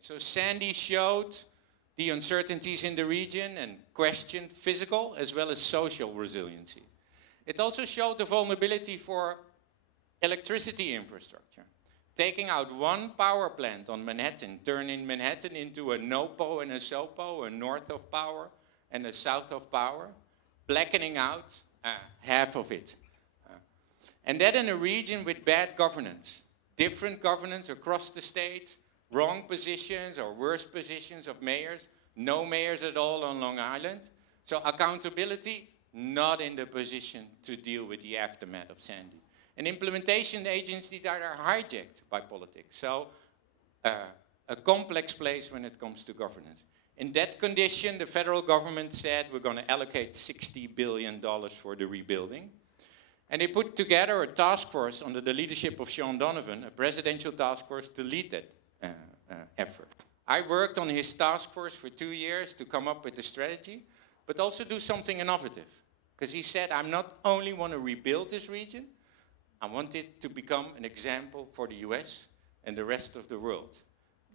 So Sandy showed the uncertainties in the region and questioned physical as well as social resiliency. It also showed the vulnerability for electricity infrastructure. Taking out one power plant on Manhattan, turning Manhattan into a NOPO and a SOPO, a north of power and a south of power, blackening out half of it. And that in a region with bad governance, different governance across the states, wrong positions or worse positions of mayors, no mayors at all on Long Island. So accountability, not in the position to deal with the aftermath of Sandy. An implementation agency that are hijacked by politics. So a complex place when it comes to governance. In that condition, the federal government said we're going to allocate $60 billion for the rebuilding. And they put together a task force under the leadership of Sean Donovan, a presidential task force, to lead that effort. I worked on his task force for 2 years to come up with a strategy, but also do something innovative. Because he said, I not only want to rebuild this region, I want it to become an example for the US and the rest of the world.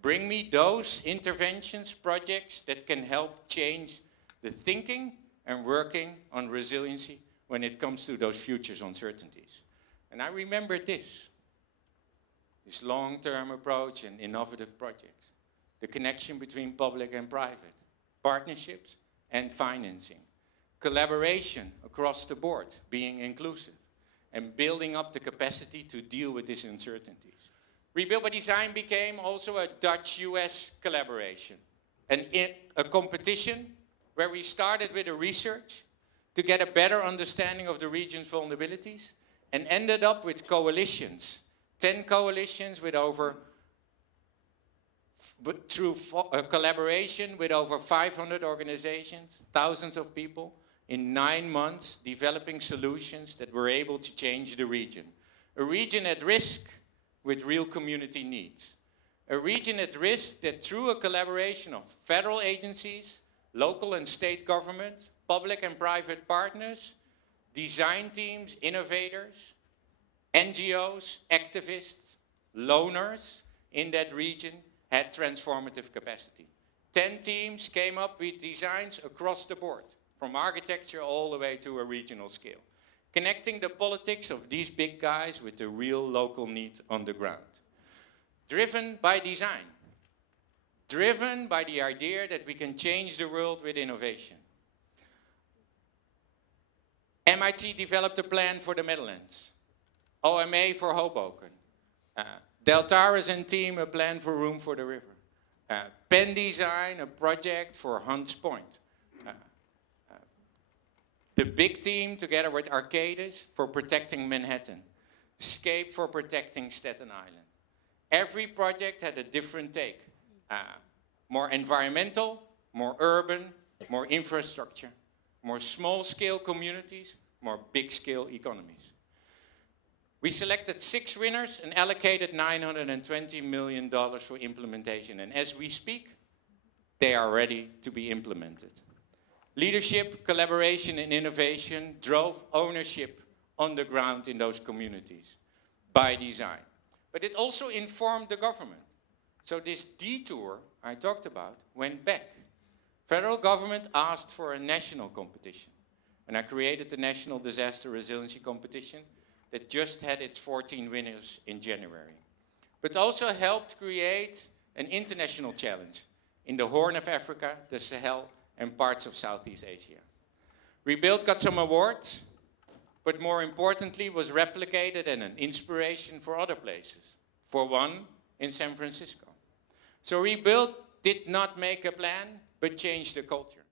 Bring me those interventions, projects that can help change the thinking and working on resiliency when it comes to those futures uncertainties. And I remember this long-term approach and innovative projects, the connection between public and private, partnerships and financing, collaboration across the board, being inclusive, and building up the capacity to deal with these uncertainties. Rebuild by Design became also a Dutch-US collaboration, and a competition where we started with a research to get a better understanding of the region's vulnerabilities and ended up with coalitions, 10 coalitions with through a collaboration with over 500 organizations, thousands of people, in 9 months developing solutions that were able to change the region. A region at risk with real community needs. A region at risk that through a collaboration of federal agencies, local and state governments, public and private partners, design teams, innovators, NGOs, activists, loners in that region had transformative capacity. 10 teams came up with designs across the board, from architecture all the way to a regional scale, connecting the politics of these big guys with the real local need on the ground. Driven by design, driven by the idea that we can change the world with innovation. MIT developed a plan for the Netherlands, OMA for Hoboken, Deltares and team a plan for Room for the River, Penn Design a project for Hunts Point, the big team together with Arcadis for protecting Manhattan, Escape for protecting Staten Island. Every project had a different take. More environmental, more urban, more infrastructure, more small-scale communities, more big-scale economies. We selected 6 winners and allocated $920 million for implementation. And as we speak, they are ready to be implemented. Leadership, collaboration, and innovation drove ownership on the ground in those communities by design. But it also informed the government. So this detour I talked about went back. Federal government asked for a national competition. And I created the National Disaster Resiliency Competition that just had its 14 winners in January. But also helped create an international challenge in the Horn of Africa, the Sahel, and parts of Southeast Asia. Rebuild got some awards, but more importantly was replicated and an inspiration for other places. For one, in San Francisco. So Rebuild did not make a plan, but changed the culture.